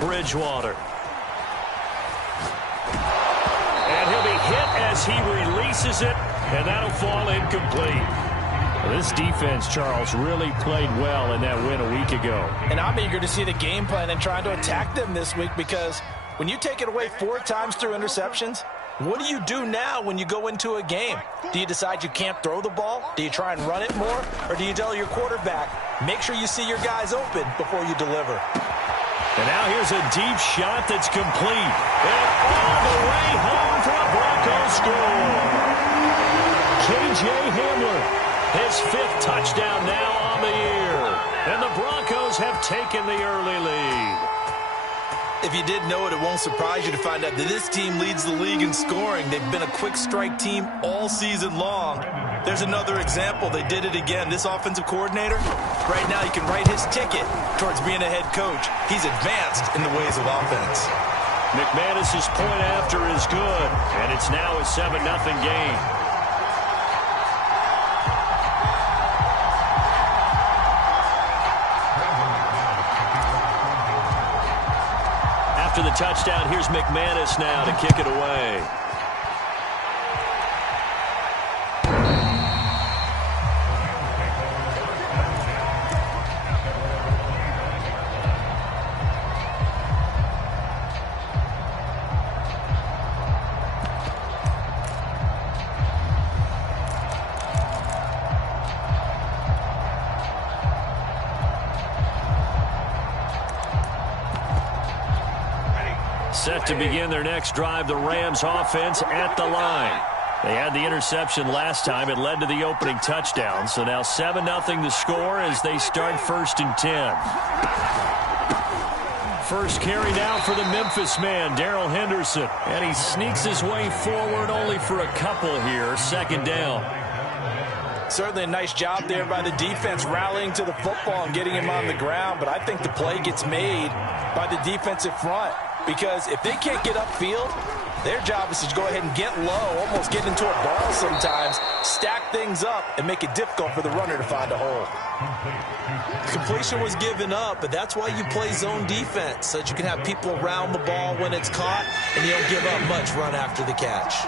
Bridgewater. And he'll be hit as he releases it, and that'll fall incomplete. This defense, Charles, really played well in that win a week ago. And I'm eager to see the game plan and trying to attack them this week, because when you take it away 4 times through interceptions, what do you do now when you go into a game? Do you decide you can't throw the ball? Do you try and run it more? Or do you tell your quarterback, make sure you see your guys open before you deliver? And now here's a deep shot that's complete. And all the way home for a Broncos score. K.J. Hamler, his 5th touchdown now on the year. And the Broncos have taken the early lead. If you didn't know it, it won't surprise you to find out that this team leads the league in scoring. They've been a quick strike team all season long. There's another example. They did it again. This offensive coordinator, right now you can write his ticket towards being a head coach. He's advanced in the ways of offense. McManus's point after is good, and it's now a 7-0 game. After the touchdown, here's McManus now to kick it away. Set to begin their next drive, the Rams offense at the line. They had the interception last time. It led to the opening touchdown. So now 7-0 the score as they start 1st and 10. First carry now for the Memphis man, Darrell Henderson. And he sneaks his way forward only for a couple here. 2nd down. Certainly a nice job there by the defense rallying to the football and getting him on the ground. But I think the play gets made by the defensive front. Because if they can't get upfield, their job is to go ahead and get low, almost get into a ball sometimes, stack things up, and make it difficult for the runner to find a hole. Completion was given up, but that's why you play zone defense, so that you can have people around the ball when it's caught, and you don't give up much run after the catch.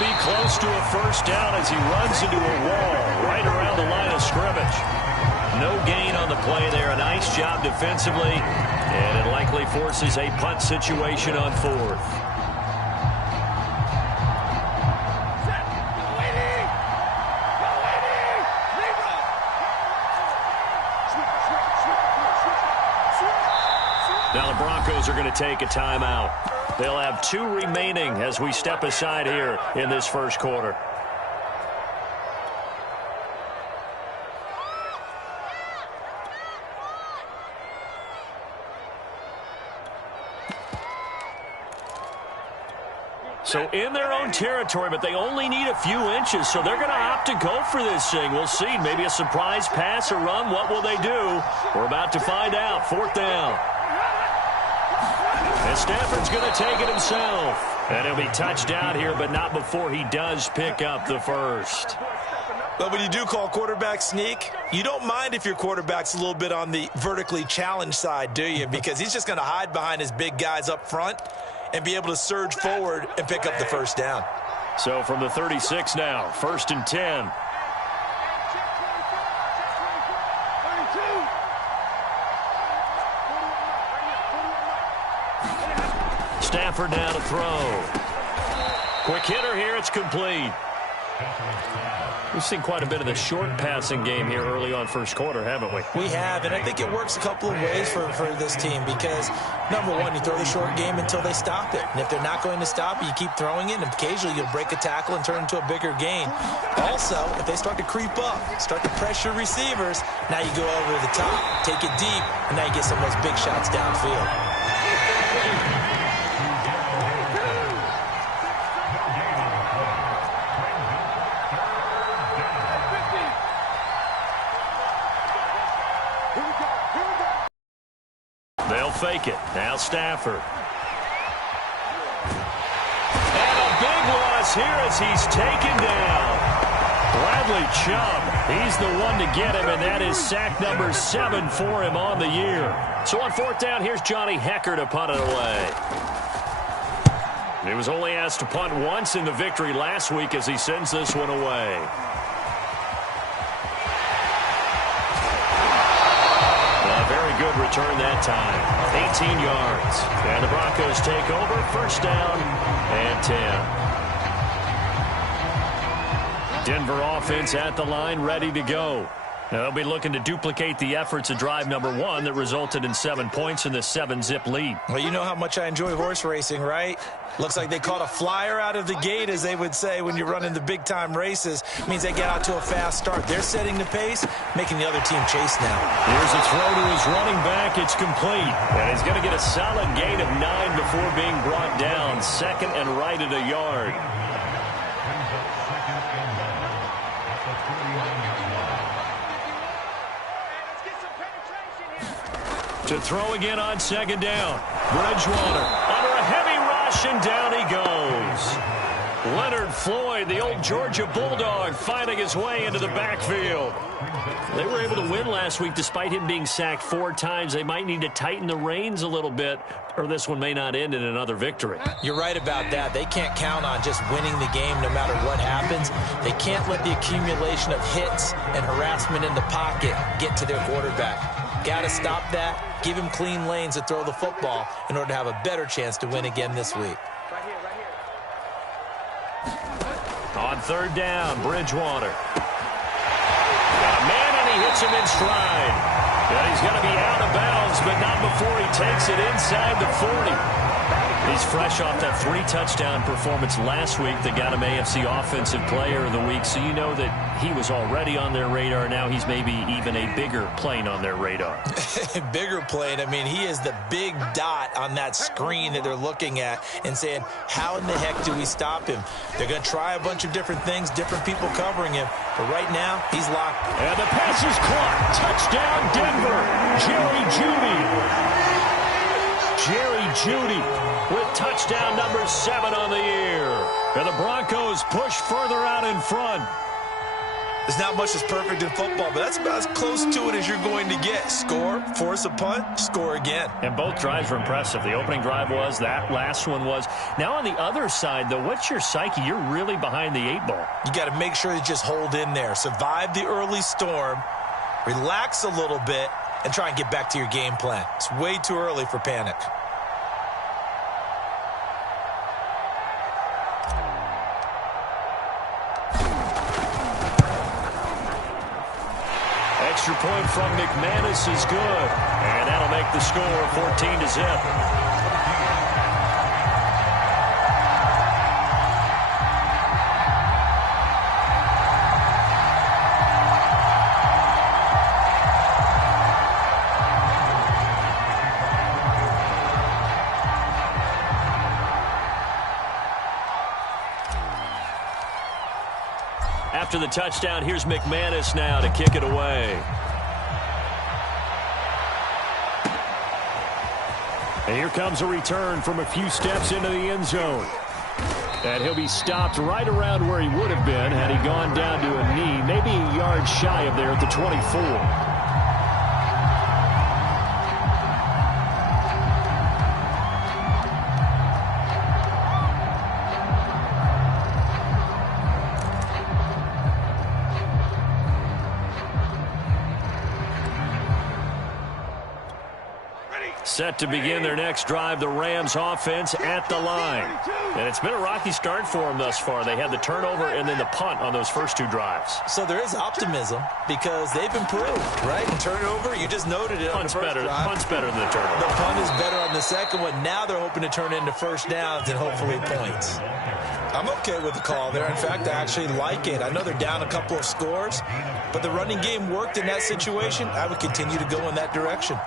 Be close to a 1st down as he runs into a wall right around the line of scrimmage. No gain on the play there. A nice job defensively, and it likely forces a punt situation on 4th. Now the Broncos are going to take a timeout. They'll have 2 remaining as we step aside here in this 1st quarter. So in their own territory, but they only need a few inches, so they're going to opt to go for this thing. We'll see. Maybe a surprise pass or run. What will they do? We're about to find out. 4th down. And Stafford's going to take it himself. And he'll be touched out here, but not before he does pick up the 1st. But when you do call quarterback sneak, you don't mind if your quarterback's a little bit on the vertically challenged side, do you? Because he's just going to hide behind his big guys up front and be able to surge forward and pick up the 1st down. So from the 36 now, 1st and 10. Stafford now to throw. Quick hitter here. It's complete. We've seen quite a bit of the short passing game here early on 1st quarter, haven't we? We have, and I think it works a couple of ways for this team because, number one, you throw the short game until they stop it. And if they're not going to stop it, you keep throwing it, and occasionally you'll break a tackle and turn it into a bigger gain. Also, if they start to creep up, start to pressure receivers, now you go over the top, take it deep, and now you get some of those big shots downfield. They'll fake it. Now Stafford. And a big loss here as he's taken down. Bradley Chubb, he's the one to get him, and that is sack number 7 for him on the year. So on 4th down, here's Johnny Hecker to punt it away. He was only asked to punt once in the victory last week as he sends this one away. A very good return that time. 18 yards. And the Broncos take over. 1st down and 10. Denver offense at the line, ready to go. Now they'll be looking to duplicate the efforts of drive number 1 that resulted in 7 points in the 7-zip lead. Well, you know how much I enjoy horse racing, right? Looks like they caught a flyer out of the gate, as they would say when you're running the big-time races. It means they get out to a fast start. They're setting the pace, making the other team chase now. Here's a throw to his running back. It's complete. And he's going to get a solid gain of 9 before being brought down. 2nd and right at a yard. To throw again on 2nd down. Bridgewater under a heavy rush, and down he goes. Leonard Floyd, the old Georgia Bulldog, finding his way into the backfield. They were able to win last week despite him being sacked 4 times. They might need to tighten the reins a little bit, or this one may not end in another victory. You're right about that. They can't count on just winning the game no matter what happens. They can't let the accumulation of hits and harassment in the pocket get to their quarterback. Got to stop that, give him clean lanes to throw the football in order to have a better chance to win again this week. On 3rd down, Bridgewater. Got a man, and he hits him in stride. And he's going to be out of bounds, but not before he takes it inside the 40. He's fresh off that 3-touchdown performance last week that got him AFC Offensive Player of the Week, so you know that he was already on their radar. Now he's maybe even a bigger plane on their radar. Bigger plane. I mean, he is the big dot on that screen that they're looking at and saying, how in the heck do we stop him? They're going to try a bunch of different things, different people covering him, but right now he's locked. And the pass is caught. Touchdown, Denver. Jerry Jeudy with touchdown number 7 on the year. And the Broncos push further out in front. There's not much that's perfect in football, but that's about as close to it as you're going to get. Score, force a punt, score again. And both drives were impressive. The opening drive was, that last one was. Now on the other side, though, what's your psyche? You're really behind the 8 ball. You got to make sure you just hold in there. Survive the early storm, relax a little bit, and try and get back to your game plan. It's way too early for panic. Extra point from McManus is good. And that'll make the score 14-0. After the touchdown, here's McManus now to kick it away. And here comes a return from a few steps into the end zone. And he'll be stopped right around where he would have been had he gone down to a knee, maybe a yard shy of there at the 24. Set to begin their next drive, the Rams offense at the line. And it's been a rocky start for them thus far. They had the turnover and then the punt on those first 2 drives. So there is optimism because they've improved, right? And turnover, you just noted it on the first drive. Punt's better than the turnover. The punt is better on the second one. Now they're hoping to turn into first downs and hopefully points. I'm okay with the call there. In fact, I actually like it. I know they're down a couple of scores, but the running game worked in that situation. I would continue to go in that direction.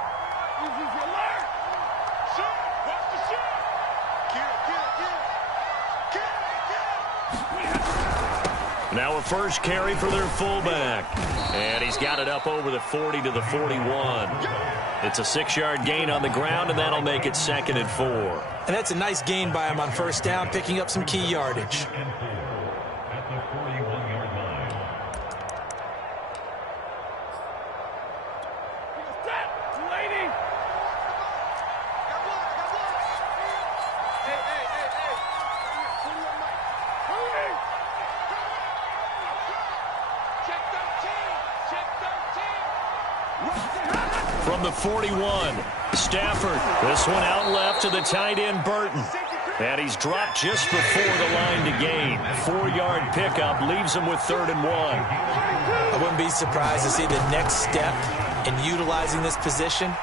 Now a first carry for their fullback. And he's got it up over the 40 to the 41. It's a 6-yard gain on the ground, and that'll make it 2nd and 4. And that's a nice gain by him on first down, picking up some key yardage. From the 41, Stafford. This one out left to the tight end, Burton. And he's dropped just before the line to gain. 4-yard pickup leaves him with 3rd and 1. I wouldn't be surprised to see the next step in utilizing this position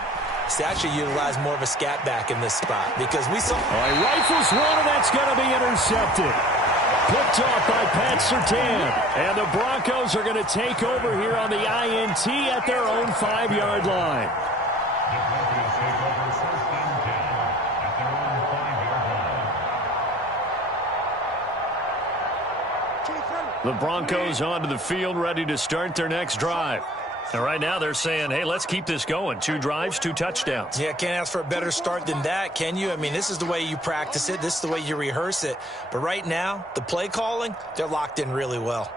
is to actually utilize more of a scat back in this spot. Because we saw... All right, rifles one, and that's going to be intercepted. Picked off by Pat Surtain. And the Broncos are going to take over here on the INT at their own 5-yard line. The Broncos onto the field, ready to start their next drive. And right now they're saying, hey, let's keep this going. 2 drives, 2 touchdowns. Yeah, can't ask for a better start than that, can you? I mean, this is the way you practice it. This is the way you rehearse it. But right now, the play calling, they're locked in really well.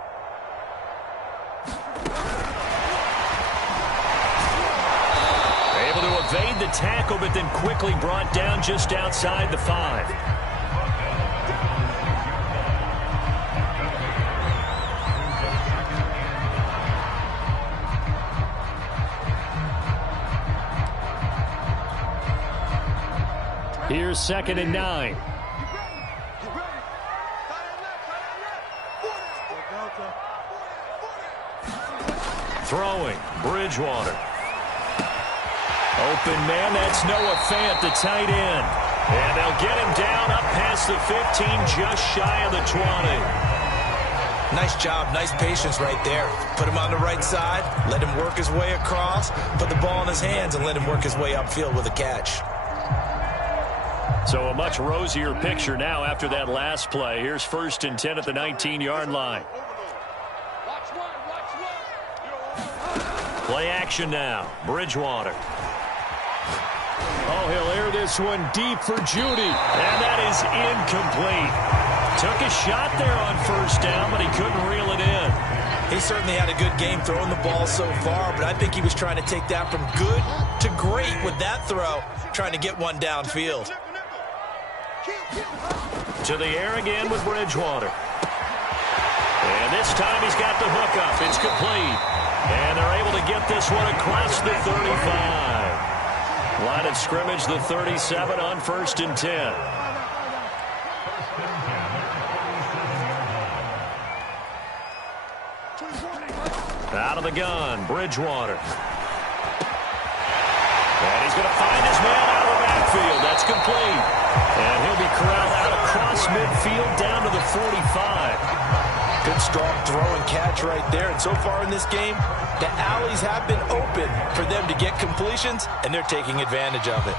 Able to evade the tackle, but then quickly brought down just outside the 5. Here's 2nd and 9. Throwing, Bridgewater. Open man, that's Noah Fant, the tight end. And they'll get him down up past the 15, just shy of the 20. Nice job, nice patience right there. Put him on the right side, let him work his way across, put the ball in his hands, and let him work his way upfield with a catch. So a much rosier picture now after that last play. Here's 1st and 10 at the 19-yard line. Play action now. Bridgewater. Oh, he'll air this one deep for Judy. And that is incomplete. Took a shot there on 1st down, but he couldn't reel it in. He certainly had a good game throwing the ball so far, but I think he was trying to take that from good to great with that throw, trying to get one downfield. To the air again with Bridgewater. And this time he's got the hookup. It's complete. And they're able to get this one across the 35. Line of scrimmage, the 37 on 1st and 10. Out of the gun, Bridgewater. And he's going to find his man out of the backfield. That's complete. And he'll be corralled out across midfield down to the 45. Good strong throw and catch right there. And so far in this game, the alleys have been open for them to get completions, and they're taking advantage of it.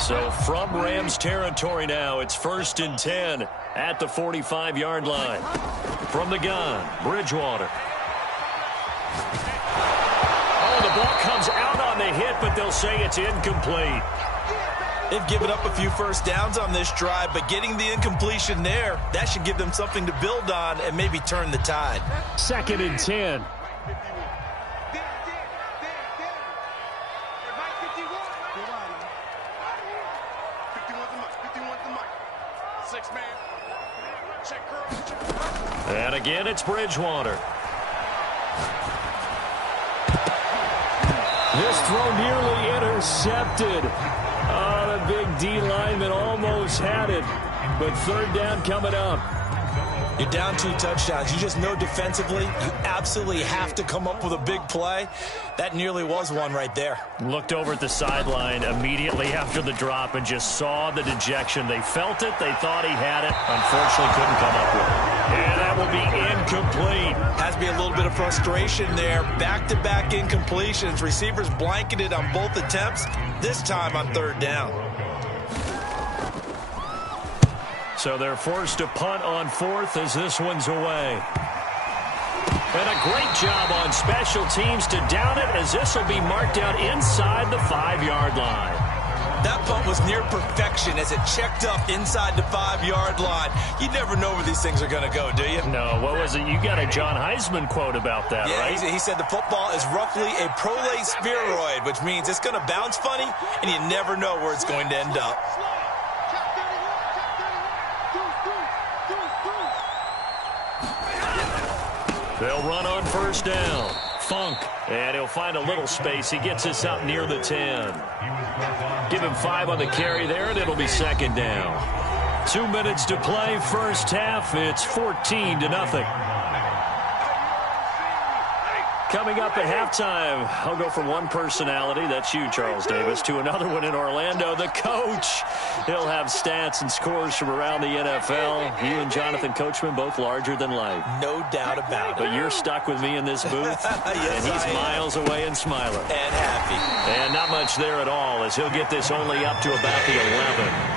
So from Rams territory now, it's 1st and 10 at the 45-yard line. From the gun, Bridgewater. Oh, the ball comes out on the hit, but they'll say it's incomplete. They've given up a few first downs on this drive, but getting the incompletion there, that should give them something to build on and maybe turn the tide. 2nd and 10. And again, it's Bridgewater. This throw nearly intercepted. Oh, the big D lineman almost had it. But 3rd down coming up. You're down 2 touchdowns. You just know defensively you absolutely have to come up with a big play. That nearly was one right there. Looked over at the sideline immediately after the drop and just saw the dejection. They felt it. They thought he had it. Unfortunately, couldn't come up with it. And that will be incomplete. Has to be a little bit of frustration there. Back-to-back incompletions. Receivers blanketed on both attempts, this time on 3rd down. So they're forced to punt on 4th as this one's away. And a great job on special teams to down it, as this will be marked out inside the 5-yard line. That punt was near perfection as it checked up inside the 5-yard line. You never know where these things are going to go, do you? No, what was it? You got a John Heisman quote about that, yeah, right? He said the football is roughly a prolate spheroid, which means it's going to bounce funny, and you never know where it's going to end up. They'll run on 1st down. Funk. And he'll find a little space. He gets us up near the 10. Give him 5 on the carry there, and it'll be 2nd down. 2 minutes to play, first half. It's 14-0. Coming up at halftime, I'll go from one personality, that's you, Charles Davis, to another one in Orlando, the coach. He'll have stats and scores from around the NFL. You and Jonathan Coachman, both larger than life. No doubt about it. But you're stuck with me in this booth, yes, and he's miles away and smiling. And happy. And not much there at all, as he'll get this only up to about the 11.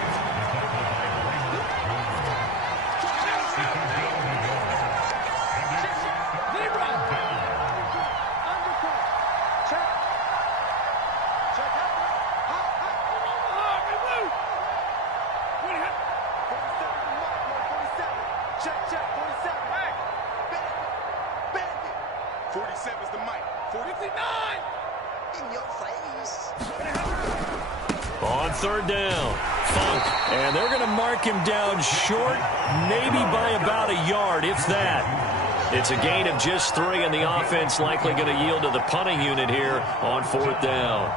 On 3rd down, Funk, and they're going to mark him down short, maybe by about a yard, if that. It's a gain of just 3, and the offense likely going to yield to the punting unit here on 4th down.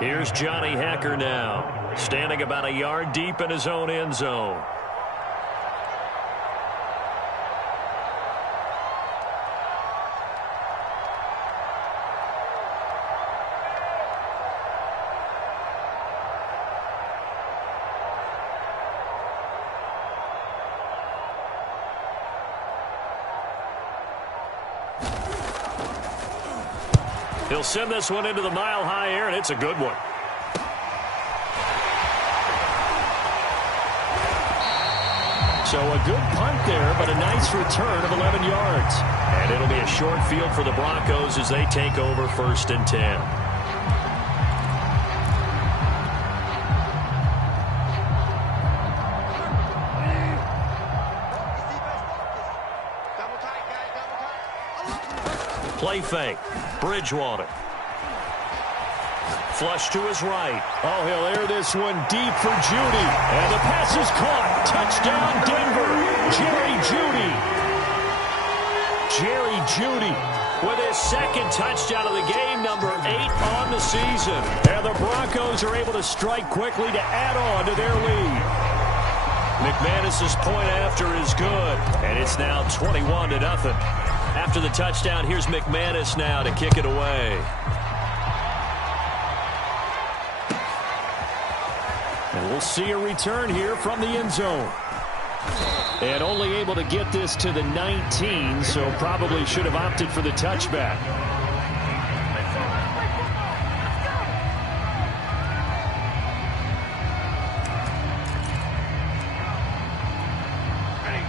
Here's Johnny Hacker now, standing about a yard deep in his own end zone. He'll send this one into the mile-high air, and it's a good one. So a good punt there, but a nice return of 11 yards. And it'll be a short field for the Broncos as they take over 1st and 10. Play fake. Bridgewater. Flush to his right. Oh, he'll air this one deep for Jeudy. And the pass is caught. Touchdown, Denver. Jerry Jeudy. Jerry Jeudy with his 2nd touchdown of the game, number 8 on the season. And the Broncos are able to strike quickly to add on to their lead. McManus's point after is good. And it's now 21-0. After the touchdown, here's McManus now to kick it away. And we'll see a return here from the end zone. And only able to get this to the 19, so probably should have opted for the touchback.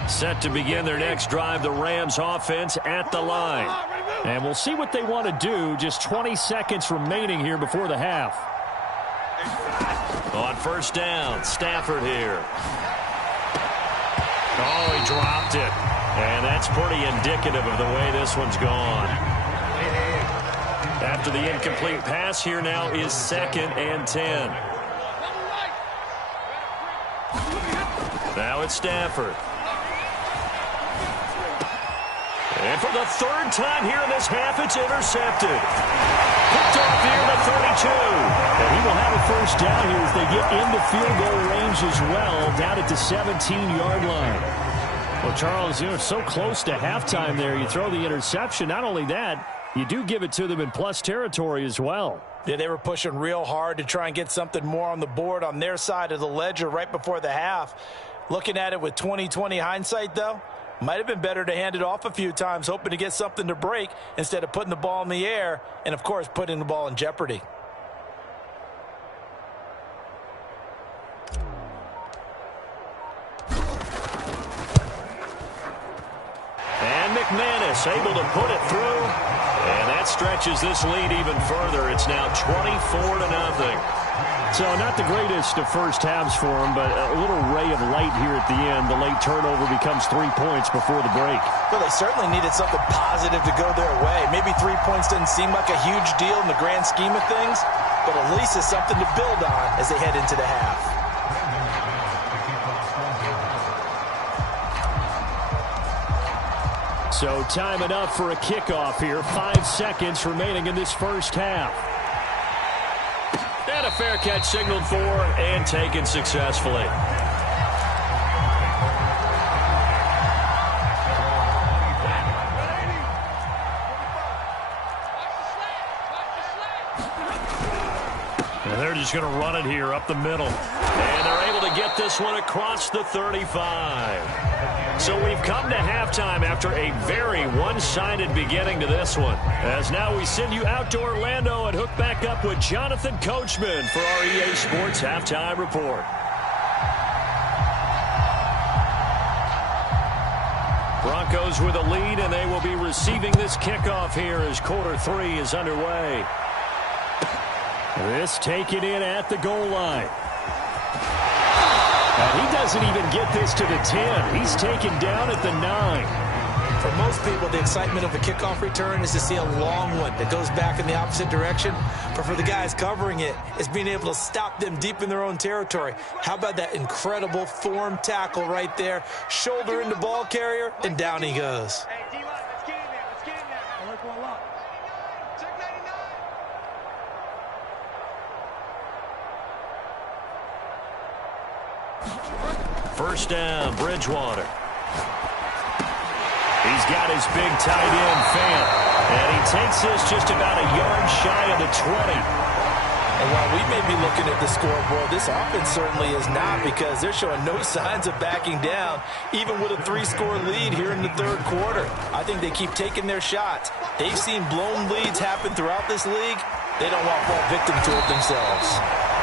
Set to begin their next drive, the Rams offense at the line. And we'll see what they want to do. Just 20 seconds remaining here before the half. On 1st down, Stafford here. Oh, he dropped it. And that's pretty indicative of the way this one's gone. After the incomplete pass, here now is 2nd and 10. Now it's Stafford. And for the 3rd time here in this half, it's intercepted. Picked off here at the 32. And he will have a 1st down here as they get into field goal range as well, down at the 17-yard line. Well, Charles, you're so close to halftime there. You throw the interception. Not only that, you do give it to them in plus territory as well. Yeah, they were pushing real hard to try and get something more on the board on their side of the ledger right before the half. Looking at it with 20/20 hindsight, though, Might have been better to hand it off a few times, hoping to get something to break instead of putting the ball in the air and, of course, putting the ball in jeopardy. And McManus able to put it through. And that stretches this lead even further. It's now 24-0. So not the greatest of first halves for him, but a little ray of light here at the end. The late turnover becomes 3 points before the break. Well, they certainly needed something positive to go their way. Maybe 3 points doesn't seem like a huge deal in the grand scheme of things, but at least it's something to build on as they head into the half. So time enough for a kickoff here. 5 seconds remaining in this first half. And a fair catch signaled for and taken successfully. And they're just going to run it here up the middle. And they're able to get this one across the 35. So we've come to halftime after a very one-sided beginning to this one. As now we send you out to Orlando and hook back up with Jonathan Coachman for our EA Sports Halftime Report. Broncos with a lead, and they will be receiving this kickoff here as quarter 3 is underway. This taken in at the goal line. And he doesn't even get this to the 10. He's taken down at the 9. For most people, the excitement of a kickoff return is to see a long one that goes back in the opposite direction. But for the guys covering it, it's being able to stop them deep in their own territory. How about that incredible form tackle right there? Shoulder into ball carrier, and down he goes. First down, Bridgewater. He's got his big tight end, Fant. And he takes this just about a yard shy of the 20. And while we may be looking at the scoreboard, this offense certainly is not, because they're showing no signs of backing down, even with a 3-score lead here in the third quarter. I think they keep taking their shots. They've seen blown leads happen throughout this league. They don't want to fall victim to it themselves.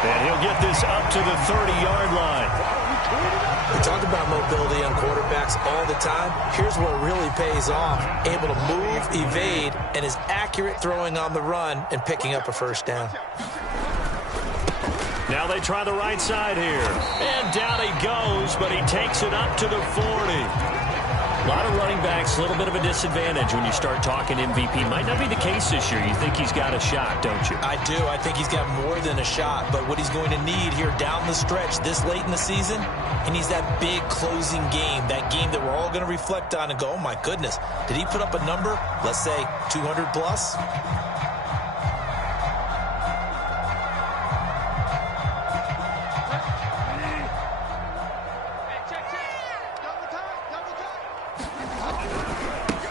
And he'll get this up to the 30-yard line. We talk about mobility on quarterbacks all the time. Here's where it really pays off. Able to move, evade, and is accurate throwing on the run and picking up a first down. Now they try the right side here. And down he goes, but he takes it up to the 40. A lot of running backs, a little bit of a disadvantage when you start talking MVP. Might not be the case this year. You think he's got a shot, don't you? I do. I think he's got more than a shot. But what he's going to need here down the stretch this late in the season, he needs that big closing game, that game that we're all going to reflect on and go, oh, my goodness, did he put up a number, let's say 200 plus?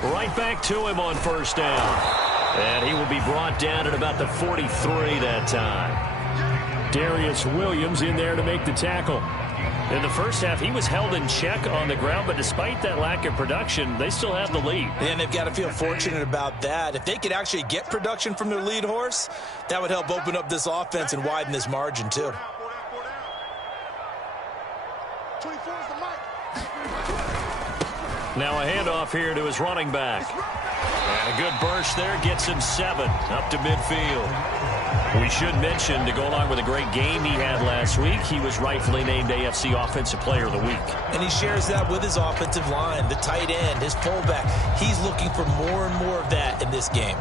Right back to him on first down. And he will be brought down at about the 43 that time. Darius Williams in there to make the tackle. In the first half, he was held in check on the ground, but despite that lack of production, they still have the lead. And they've got to feel fortunate about that. If they could actually get production from their lead horse, that would help open up this offense and widen this margin too. 24 is the mic. Now a handoff here to his running back. And a good burst there gets him 7 up to midfield. We should mention, to go along with a great game he had last week, he was rightfully named AFC Offensive Player of the Week. And he shares that with his offensive line, the tight end, his fullback. He's looking for more and more of that in this game.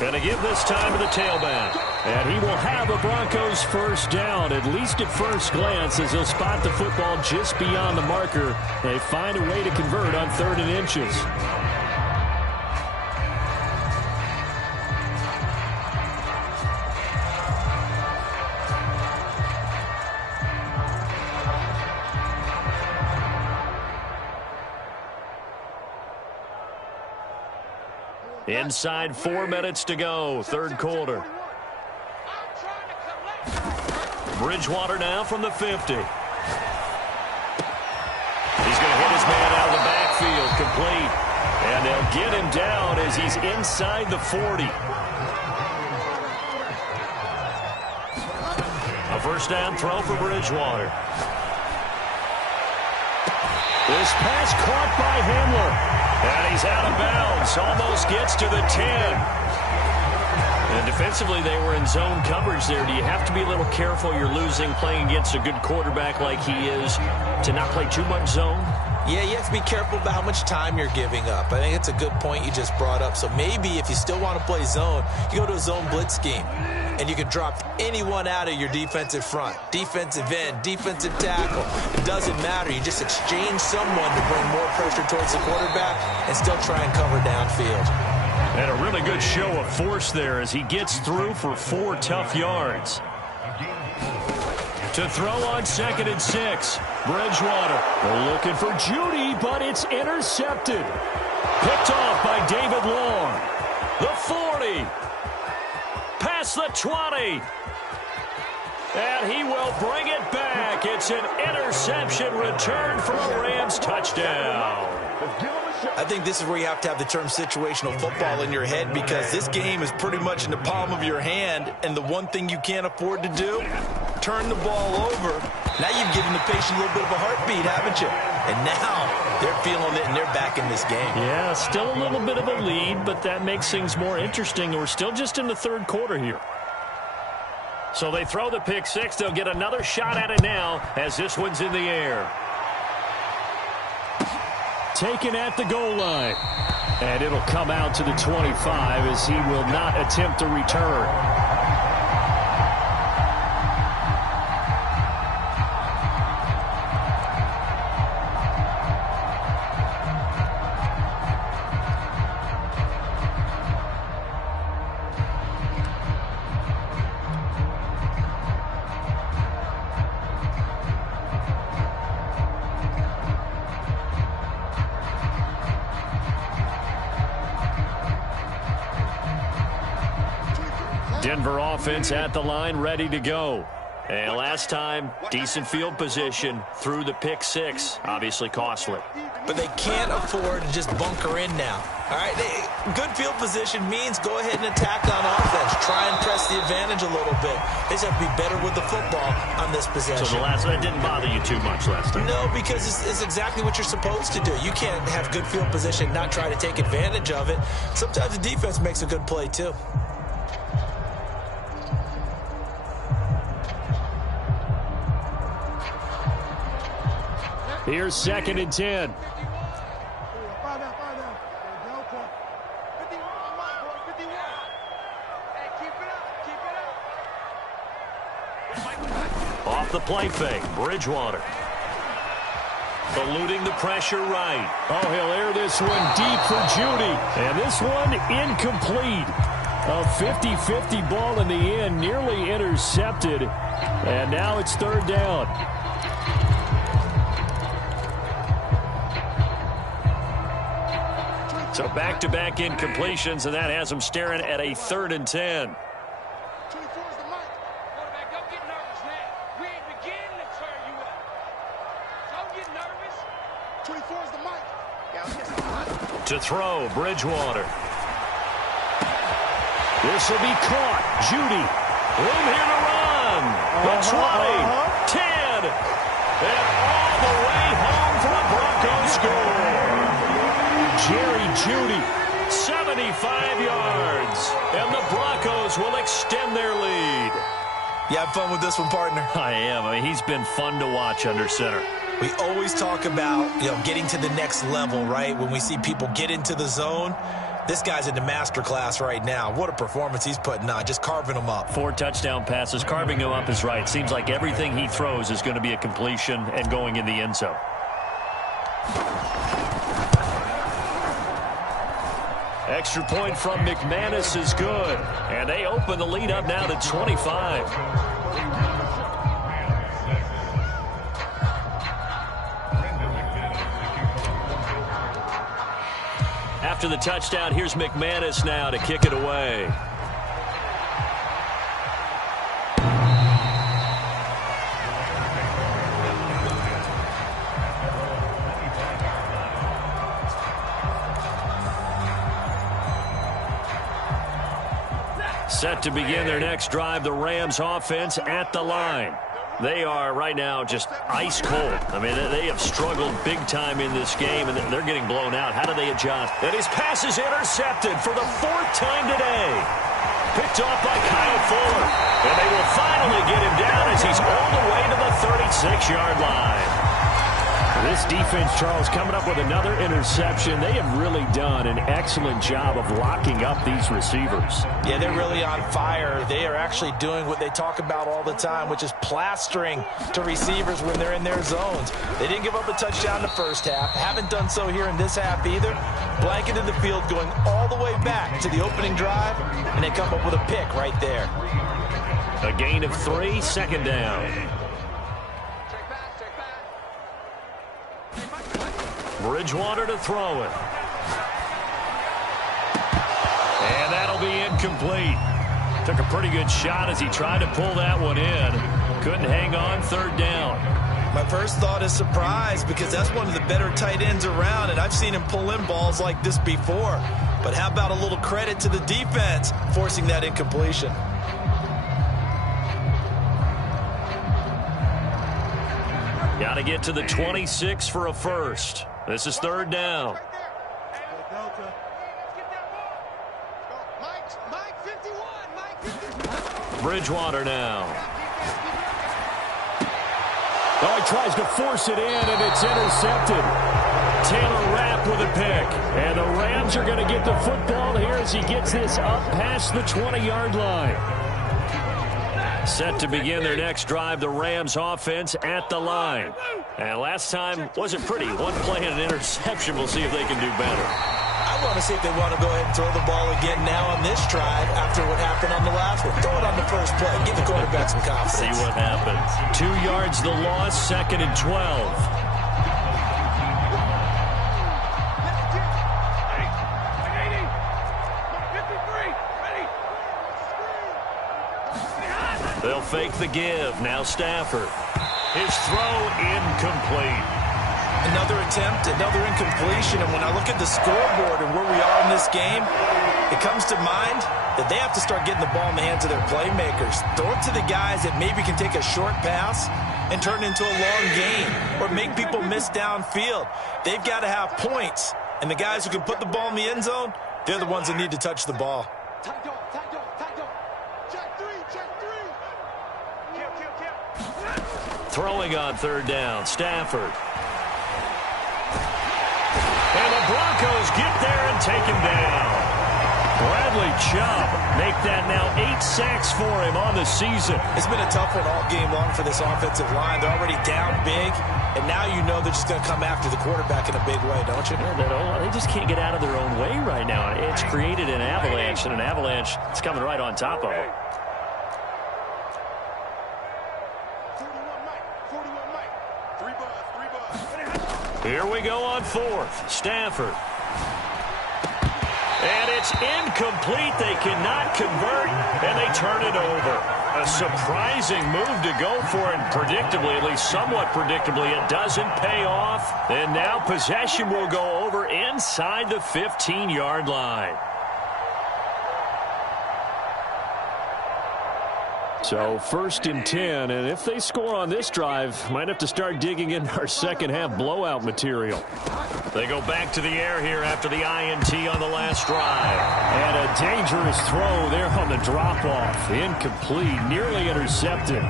Gonna give this time to the tailback. And he will have a Broncos first down, at least at first glance, as he'll spot the football just beyond the marker. They find a way to convert on 3rd and inches. Inside 4 minutes to go, third quarter. Bridgewater now from the 50. He's going to hit his man out of the backfield, complete. And they'll get him down as he's inside the 40. A first down throw for Bridgewater. This pass caught by Hamler. And he's out of bounds. Almost gets to the 10. And defensively, they were in zone coverage there. Do you have to be a little careful? You're losing playing against a good quarterback like he is to not play too much zone? Yeah, you have to be careful about how much time you're giving up. I think it's a good point you just brought up. So maybe if you still want to play zone, you go to a zone blitz scheme. And you can drop anyone out of your defensive front. Defensive end, defensive tackle. It doesn't matter. You just exchange someone to bring more pressure towards the quarterback and still try and cover downfield. And a really good show of force there as he gets through for 4 tough yards. To throw on 2nd and 6. Bridgewater. They're looking for Judy, but it's intercepted. Picked off by David Long. The 40. Past the 20. And he will bring it back. It's an interception return for a Rams touchdown. I think this is where you have to have the term situational football in your head, because this game is pretty much in the palm of your hand, and the one thing you can't afford to do, turn the ball over. Now you've given the patient a little bit of a heartbeat, haven't you? And now they're feeling it, and they're back in this game. Yeah, still a little bit of a lead, but that makes things more interesting. We're still just in the 3rd quarter here. So they throw the pick 6. They'll get another shot at it now as this one's in the air. Taken at the goal line. And it'll come out to the 25 as he will not attempt to return. Denver offense at the line, ready to go. And last time, decent field position through the pick 6. Obviously costly. But they can't afford to just bunker in now. All right, good field position means go ahead and attack on offense. Try and press the advantage a little bit. They just have to be better with the football on this possession. So the last one didn't bother you too much last time? No, because it's exactly what you're supposed to do. You can't have good field position, not try to take advantage of it. Sometimes the defense makes a good play, too. Here's 2nd and 10. Off the play fake, Bridgewater. Eluding the pressure right. Oh, he'll air this one deep for Judy. And this one incomplete. A 50-50 ball in the end, nearly intercepted. And now it's 3rd down. So back-to-back incompletions, and that has them staring at a 3rd and 10. 24 is the mic. Quarterback, don't get nervous now. We ain't beginning to turn you up. Don't get nervous. 24 is the mic. To throw, Bridgewater. This will be caught. Judy. Room here to run. The 20, 10, and all the way home for a Broncos score. Jerry Judy. 75 yards. And the Broncos will extend their lead. You have fun with this one, partner? I am. I mean, he's been fun to watch under center. We always talk about, getting to the next level, right? When we see people get into the zone, this guy's in the master class right now. What a performance he's putting on, just carving them up. 4 touchdown passes. Carving him up is right. Seems like everything he throws is going to be a completion and going in the end zone. Extra point from McManus is good. And they open the lead up now to 25. After the touchdown, here's McManus now to kick it away. Set to begin their next drive, the Rams offense at the line. They are right now just ice cold. I mean, they have struggled big time in this game, and they're getting blown out. How do they adjust? And his pass is intercepted for the 4th time today. Picked off by Kyle Fuller. And they will finally get him down as he's all the way to the 36-yard line. This defense, Charles, coming up with another interception. They have really done an excellent job of locking up these receivers. Yeah, they're really on fire. They are actually doing what they talk about all the time, which is plastering to receivers when they're in their zones. They didn't give up a touchdown in the first half. Haven't done so here in this half either. Blanketed the field going all the way back to the opening drive, and they come up with a pick right there. A gain of 3, 2nd down. Bridgewater to throw it. And that'll be incomplete. Took a pretty good shot as he tried to pull that one in. Couldn't hang on, 3rd down. My first thought is surprise, because that's one of the better tight ends around, and I've seen him pull in balls like this before. But how about a little credit to the defense forcing that incompletion? Got to get to the 26 for a first. This is 3rd down. Bridgewater now. Oh, he tries to force it in, and it's intercepted. Taylor Rapp with a pick. And the Rams are going to get the football here as he gets this up past the 20-yard line. Set to begin their next drive, the Rams offense at the line. And last time wasn't pretty. One play and an interception. We'll see if they can do better. I want to see if they want to go ahead and throw the ball again now on this drive after what happened on the last one. Throw it on the first play. Give the quarterback some confidence. See what happens. 2 yards the loss, 2nd and 12. They'll fake the give. Now Stafford. His throw incomplete. Another attempt, another incompletion. And when I look at the scoreboard and where we are in this game, it comes to mind that they have to start getting the ball in the hands of their playmakers. Throw it to the guys that maybe can take a short pass and turn it into a long game or make people miss downfield. They've got to have points. And the guys who can put the ball in the end zone, they're the ones that need to touch the ball. Throwing on 3rd down, Stafford. And the Broncos get there and take him down. Bradley Chubb make that now 8 sacks for him on the season. It's been a tough one all game long for this offensive line. They're already down big, and now you know they're just going to come after the quarterback in a big way, don't you? Yeah, they just can't get out of their own way right now. It's created an avalanche, and an avalanche is coming right on top of them. Here we go on 4th. Stafford. And it's incomplete. They cannot convert, and they turn it over. A surprising move to go for it. Predictably, at least somewhat predictably, it doesn't pay off. And now possession will go over inside the 15-yard line. So 1st and 10, and if they score on this drive, might have to start digging in our second half blowout material. They go back to the air here after the INT on the last drive. And a dangerous throw there on the drop-off. Incomplete, nearly intercepted.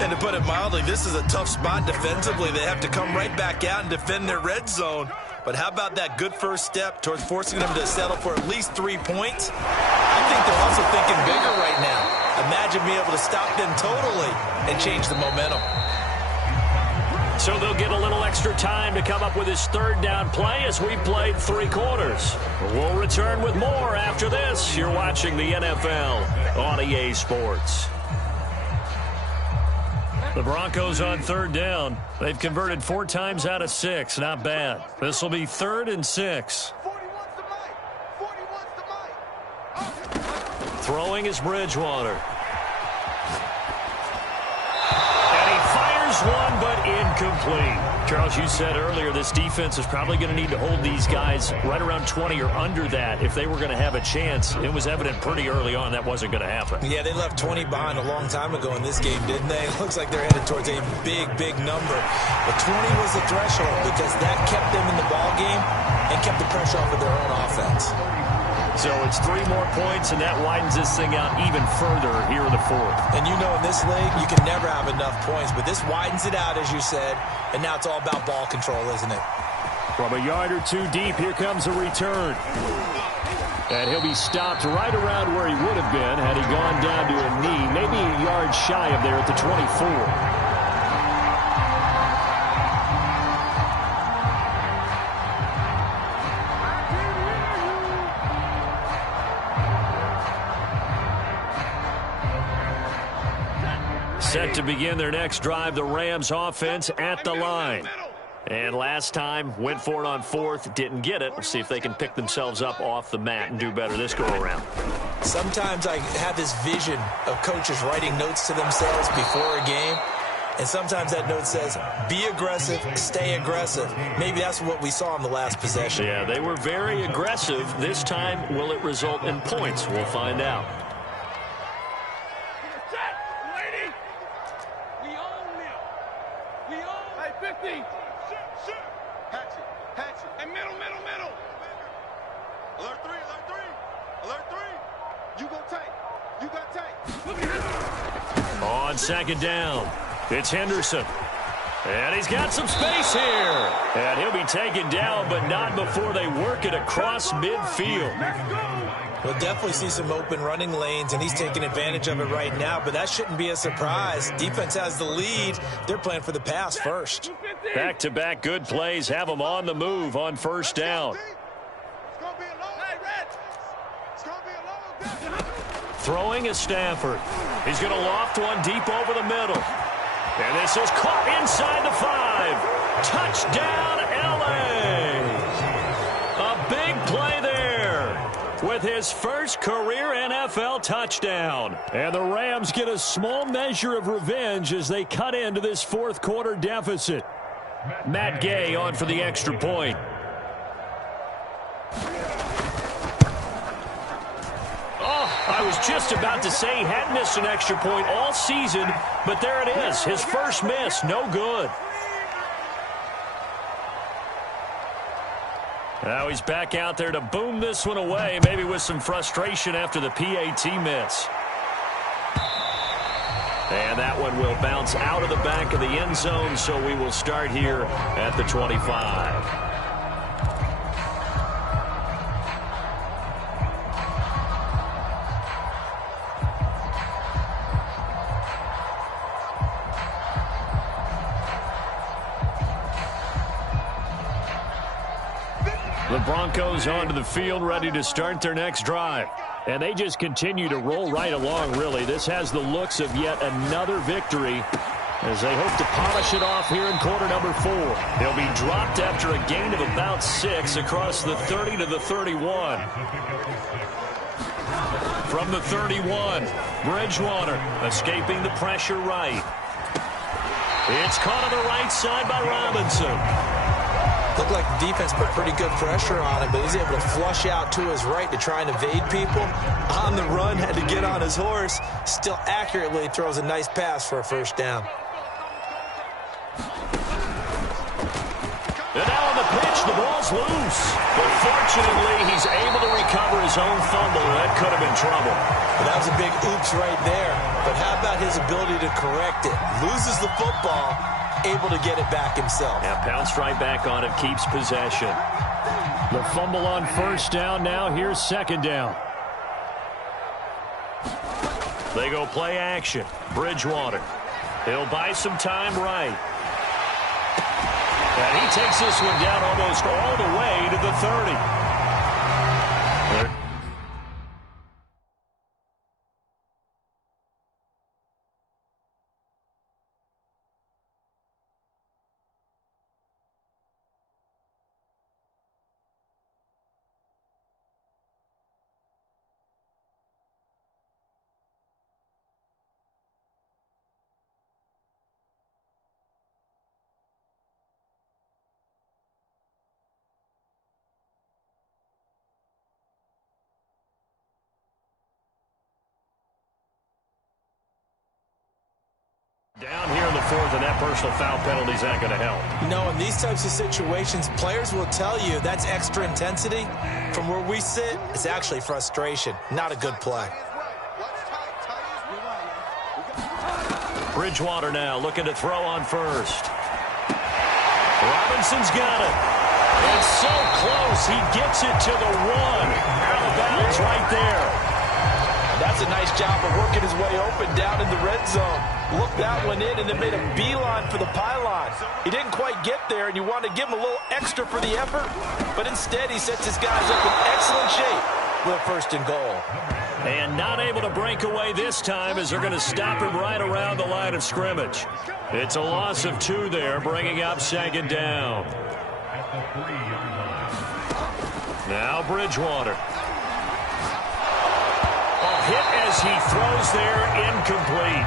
And to put it mildly, this is a tough spot defensively. They have to come right back out and defend their red zone. But how about that good first step towards forcing them to settle for at least 3 points? I think they're also thinking bigger right now. Imagine being able to stop them totally and change the momentum. So they'll get a little extra time to come up with his 3rd down play as we played 3 quarters. We'll return with more after this. You're watching the NFL on EA Sports. The Broncos on 3rd down. They've converted 4 times out of 6. Not bad. This will be 3rd and 6. Throwing is Bridgewater. And he fires Fires one, but incomplete. Charles, you said earlier this defense is probably going to need to hold these guys right around 20 or under that if they were going to have a chance. It was evident pretty early on that wasn't going to happen. Yeah, they left 20 behind a long time ago in this game, didn't they? It looks like they're headed towards a big, big number. But 20 was the threshold because that kept them in the ball game and kept the pressure off of their own offense. So it's 3 more points, and that widens this thing out even further here in the fourth. And you know in this league, you can never have enough points, but this widens it out, as you said, and now it's all about ball control, isn't it? From a yard or two deep, here comes a return. And he'll be stopped right around where he would have been had he gone down to a knee, maybe a yard shy of there at the 24. Set to begin their next drive, the Rams offense at the line. And last time, went for it on fourth, didn't get it. We'll see if they can pick themselves up off the mat and do better this go-around. Sometimes I have this vision of coaches writing notes to themselves before a game, and sometimes that note says, be aggressive, stay aggressive. Maybe that's what we saw in the last possession. Yeah, they were very aggressive. This time, will it result in points? We'll find out. On second down, it's Henderson. And he's got some space here. And he'll be taken down, but not before they work it across midfield. We'll definitely see some open running lanes, and he's taking advantage of it right now, but that shouldn't be a surprise. Defense has the lead. They're playing for the pass first. Back-to-back good plays have them on the move on first down. Throwing is Stafford. He's going to loft one deep over the middle. And this is caught inside the 5. Touchdown, L.A. A big play there with his first career NFL touchdown. And the Rams get a small measure of revenge as they cut into this fourth quarter deficit. Matt Gay on for the extra point. I was just about to say he hadn't missed an extra point all season, but there it is. His first miss, no good. Now he's back out there to boom this one away, maybe with some frustration after the PAT miss. And that one will bounce out of the back of the end zone, so we will start here at the 25. The Broncos onto the field, ready to start their next drive. And they just continue to roll right along, really. This has the looks of yet another victory as they hope to polish it off here in quarter number 4. They'll be dropped after a gain of about 6 across the 30 to the 31. From the 31, Bridgewater escaping the pressure right. It's caught on the right side by Robinson. Looked like the defense put pretty good pressure on him, but he's able to flush out to his right to try and evade people. On the run, had to get on his horse. Still accurately throws a nice pass for a first down. And now on the pitch, the ball's loose. But fortunately, he's able to recover his own fumble. That could have been trouble. But that was a big oops right there. But how about his ability to correct it? Loses the football, able to get it back himself. Yeah, pounced right back on it, keeps possession. The fumble on first down now. Here's second down. They go play action. Bridgewater. He'll buy some time right. And he takes this one down almost all the way to the 30. Down here in the fourth, and that personal foul penalty is not going to help. No, in these types of situations, players will tell you that's extra intensity. From where we sit, it's actually frustration. Not a good play. Bridgewater now looking to throw on first. Robinson's got it. It's so close. He gets it to the one. Out of bounds right there. That's a nice job of working his way open down in the red zone. Looked that one in and then made a beeline for the pylon. He didn't quite get there, and you want to give him a little extra for the effort, but instead he sets his guys up in excellent shape with a first and goal. And not able to break away this time as they're going to stop him right around the line of scrimmage. It's a loss of 2 there, bringing up second down. Now Bridgewater. A hit as he throws there, incomplete.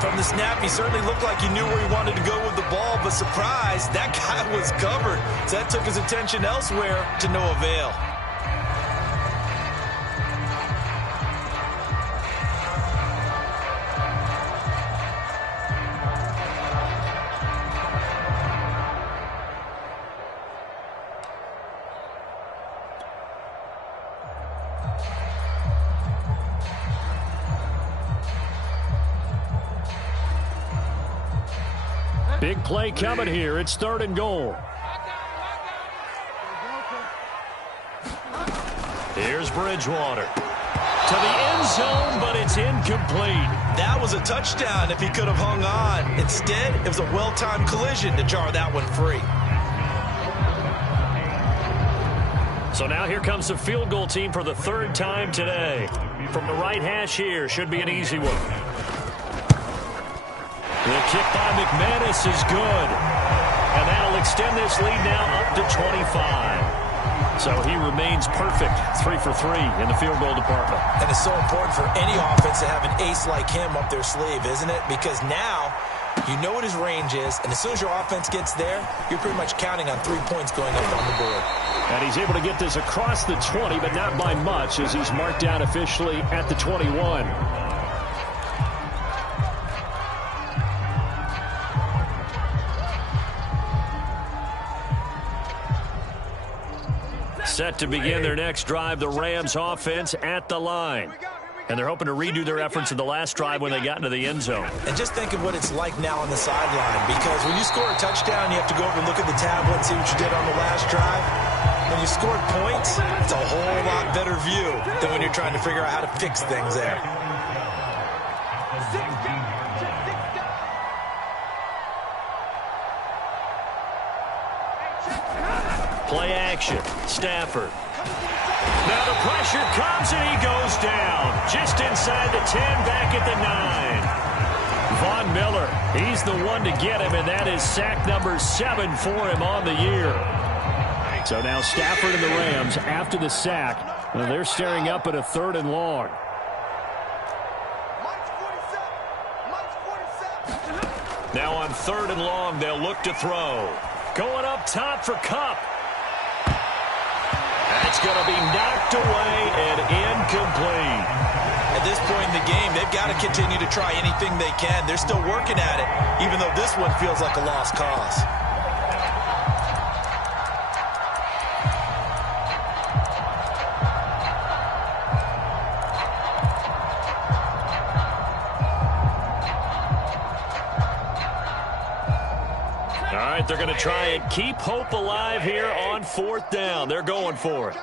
From the snap, he certainly looked like he knew where he wanted to go with the ball, but surprise, that guy was covered. So that took his attention elsewhere to no avail. Big play coming here. It's 3rd and goal. Here's Bridgewater. To the end zone, but it's incomplete. That was a touchdown if he could have hung on. Instead, it was a well-timed collision to jar that one free. So now here comes the field goal team for the 3rd time today. From the right hash here, should be an easy one. The kick by McManus is good. And that'll extend this lead now up to 25. So he remains perfect, 3 for 3 in the field goal department. And it's so important for any offense to have an ace like him up their sleeve, isn't it? Because now you know what his range is, and as soon as your offense gets there, you're pretty much counting on 3 points going up on the board. And he's able to get this across the 20, but not by much, as he's marked down officially at the 21. Set to begin their next drive, the Rams offense at the line. And they're hoping to redo their efforts in the last drive when they got into the end zone. And just think of what it's like now on the sideline, because when you score a touchdown, you have to go over and look at the tablet and see what you did on the last drive. When you scored points, it's a whole lot better view than when you're trying to figure out how to fix things there. Play action. Stafford. Now the pressure comes and he goes down. Just inside the 10, back at the 9. Von Miller, he's the one to get him, and that is sack number 7 for him on the year. So now Stafford and the Rams, after the sack, they're staring up at a 3rd and long. Now on 3rd and long, they'll look to throw. Going up top for Kupp. That's going to be knocked away and incomplete. At this point in the game, they've got to continue to try anything they can. They're still working at it, even though this one feels like a lost cause. All right, they're going to try and keep hope alive here on 4th down. They're going for it.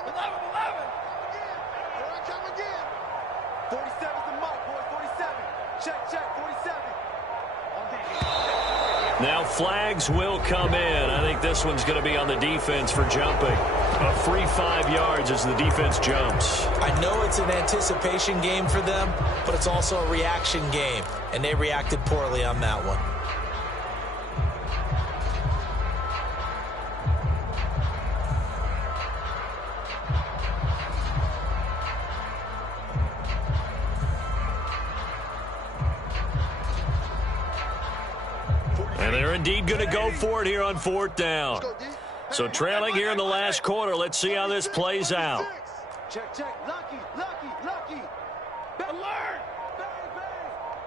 47's the mic, boys. 47. Check, 47. Now flags will come in. I think this one's going to be on the defense for jumping. A free 5 yards as the defense jumps. I know it's an anticipation game for them, but it's also a reaction game, and they reacted poorly on that one. And they're indeed going to go for it here on 4th down. So trailing here in the last quarter. Let's see how this plays out. Check. Lucky. Alert. Bang.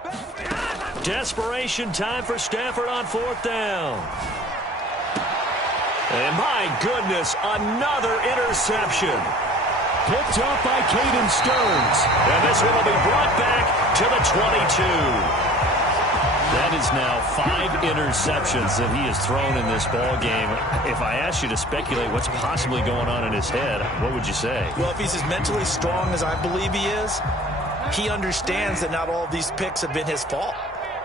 Desperation time for Stafford on 4th down. And my goodness, another interception. Picked up by Caden Stearns. And this one will be brought back to the 22. That is now 5 interceptions that he has thrown in this ball game. If I asked you to speculate what's possibly going on in his head, what would you say? Well, if he's as mentally strong as I believe he is, he understands that not all of these picks have been his fault.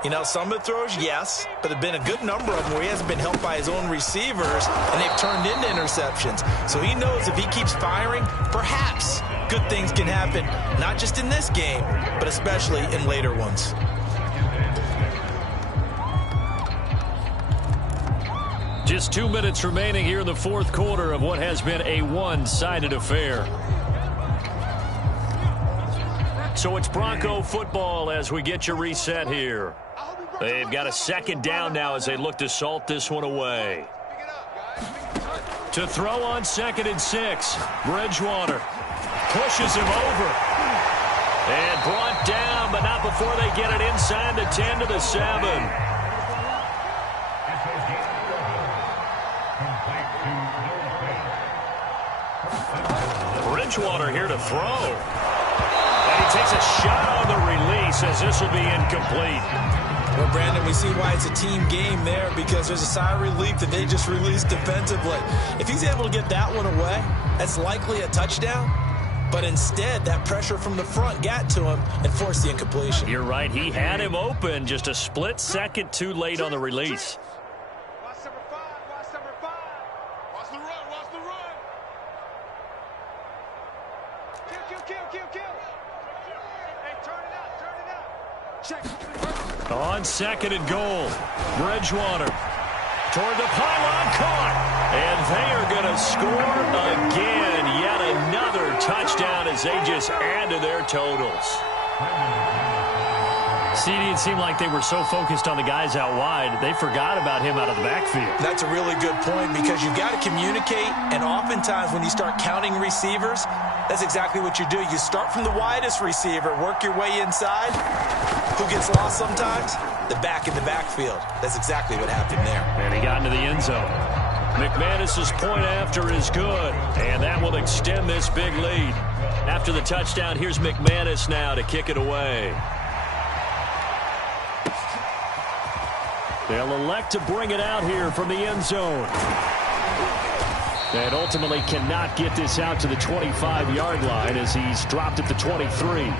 You know, some of the throws, yes, but there have been a good number of them where he hasn't been helped by his own receivers, and they've turned into interceptions. So he knows if he keeps firing, perhaps good things can happen, not just in this game, but especially in later ones. Just 2 minutes remaining here in the 4th quarter of what has been a one-sided affair. So it's Bronco football as we get you reset here. They've got a 2nd down now as they look to salt this one away. To throw on 2nd and 6. Bridgewater pushes him over. And brought down, but not before they get it inside the 10 to the 7. Bridgewater here to throw. And he takes a shot on the release as this will be incomplete. Well, Brandon, we see why it's a team game there, because there's a sigh of relief that they just released defensively. If he's able to get that one away, that's likely a touchdown. But instead, that pressure from the front got to him and forced the incompletion. You're right. He had him open, just a split second too late on the release. Watch number 5. Watch number 5. Watch the run. Watch the run. Kill. Hey, turn it out. Check. On 2nd and goal. Bridgewater toward the pylon, caught. And they are going to score again. Yet another touchdown as they just add to their totals. CD, it seemed like they were so focused on the guys out wide, they forgot about him out of the backfield. That's a really good point, because you've got to communicate, and oftentimes when you start counting receivers, that's exactly what you do. You start from the widest receiver, work your way inside. Who gets lost sometimes? The back in the backfield. That's exactly what happened there. And he got into the end zone. McManus's point after is good, and that will extend this big lead. After the touchdown, here's McManus now to kick it away. They'll elect to bring it out here from the end zone. And ultimately cannot get this out to the 25-yard line as he's dropped at the 23.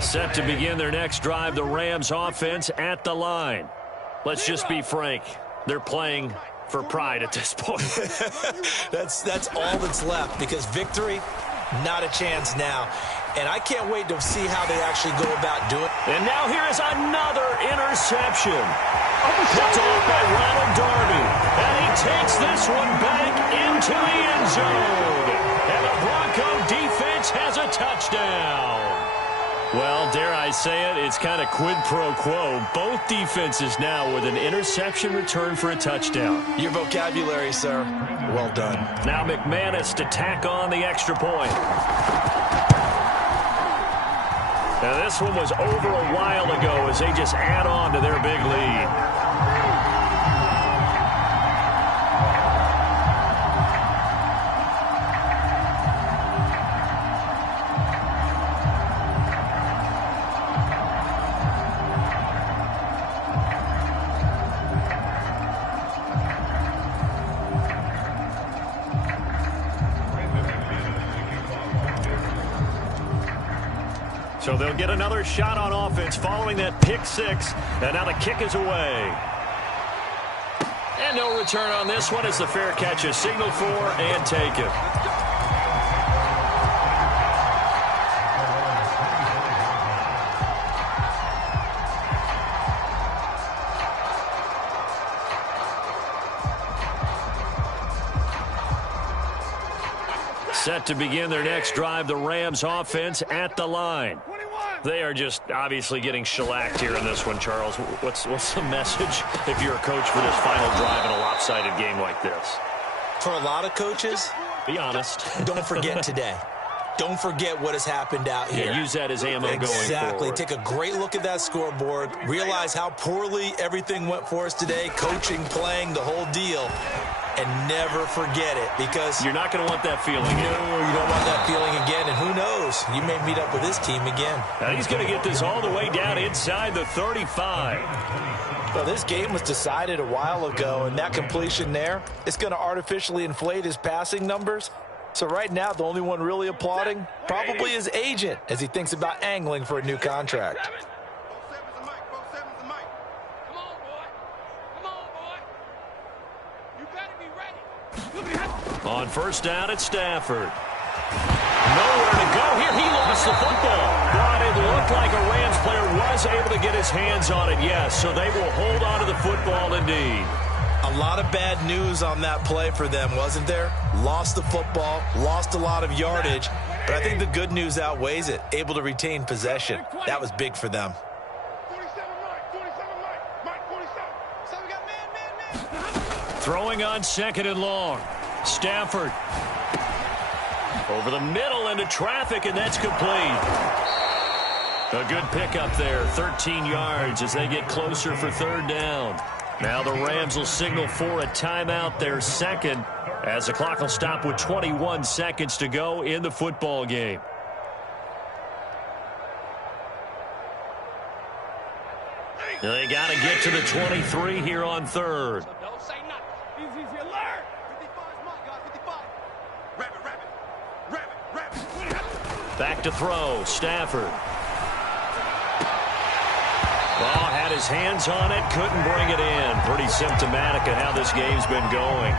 Set to begin their next drive, the Rams offense at the line. Let's just be frank. They're playing for pride at this point. That's all that's left, because victory, not a chance now. And I can't wait to see how they actually go about doing it. And now here is another interception. Picked off by Ronald Darby. And he takes this one back into the end zone. And the Bronco defense has a touchdown. Well, dare I say it, it's kind of quid pro quo. Both defenses now with an interception return for a touchdown. Your vocabulary, sir. Well done. Now McManus to tack on the extra point. Now this one was over a while ago as they just add on to their big lead. So they'll get another shot on offense following that pick six. And now the kick is away. And no return on this one as the fair catch is signaled for and taken. Set to begin their next drive, the Rams offense at the line. They are just obviously getting shellacked here in this one, Charles. What's the message if you're a coach for this final drive in a lopsided game like this? For a lot of coaches, be honest. Don't forget today. don't forget what has happened out here. Yeah, use that as ammo going forward. Exactly. Take a great look at that scoreboard. Realize how poorly everything went for us today. Coaching, playing, the whole deal. And never forget it, because you're not going to want that feeling again. No, you don't want that feeling again. And who knows? You may meet up with this team again. Now he's going to get this all the way down inside the 35. Well, this game was decided a while ago, and that completion there, it's going to artificially inflate his passing numbers. So right now, the only one really applauding probably his agent as he thinks about angling for a new contract. On first down, it's Stafford. Nowhere to go here. He lost the football. But it looked like a Rams player was able to get his hands on it, yes. So they will hold on to the football indeed. A lot of bad news on that play for them, wasn't there? Lost the football, lost a lot of yardage. But I think the good news outweighs it. Able to retain possession. That was big for them. Throwing on second and long. Stafford over the middle into traffic, and that's complete. A good pickup there, 13 yards as they get closer for third down. Now the Rams will signal for a timeout, their second, as the clock will stop with 21 seconds to go in the football game. They got to get to the 23 here on third. Don't say nothing. Easy, alert. 55 is mine, guys. 55. Rabbit. Back to throw. Stafford. Well, had his hands on it, couldn't bring it in. Pretty symptomatic of how this game's been going.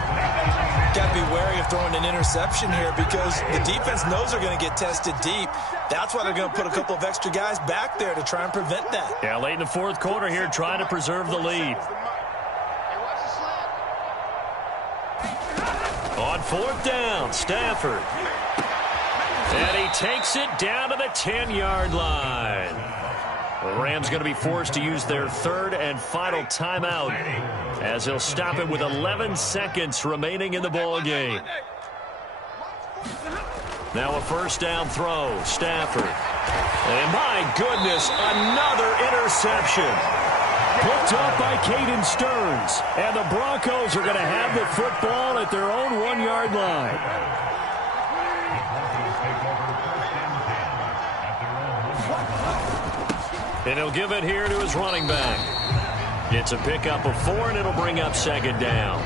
Got to be wary of throwing an interception here, because the defense knows they're going to get tested deep. That's why they're going to put a couple of extra guys back there to try and prevent that. Yeah, late in the fourth quarter here, trying to preserve the lead. On fourth down, Stafford. And he takes it down to the 10-yard line. The Rams going to be forced to use their third and final timeout as they'll stop it with 11 seconds remaining in the ball game. Now a first down throw. Stafford. And my goodness, another interception. Picked up by Caden Stearns. And the Broncos are going to have the football at their own 1-yard line. And he'll give it here to his running back. It's a pickup of 4, and it'll bring up second down.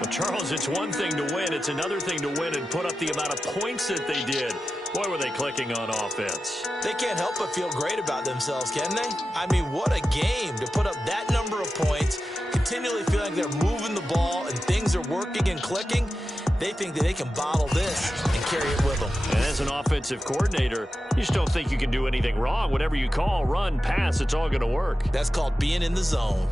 Well, Charles, it's one thing to win. It's another thing to win and put up the amount of points that they did. Boy, were they clicking on offense. They can't help but feel great about themselves, can they? I mean, what a game to put up that number of points, continually feeling like they're moving the ball and things are working and clicking. They think that they can bottle this and carry it with them. And as an offensive coordinator, you just don't think you can do anything wrong. Whatever you call, run, pass, it's all going to work. That's called being in the zone.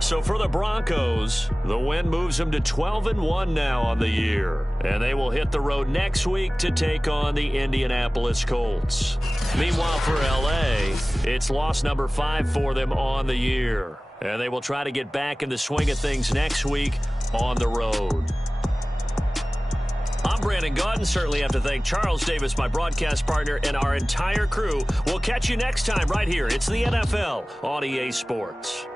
So for the Broncos, the win moves them to 12-1 now on the year. And they will hit the road next week to take on the Indianapolis Colts. Meanwhile for L.A., it's loss number 5 for them on the year. And they will try to get back in the swing of things next week on the road. I'm Brandon Gaudin. Certainly have to thank Charles Davis, my broadcast partner, and our entire crew. We'll catch you next time right here. It's the NFL on EA Sports.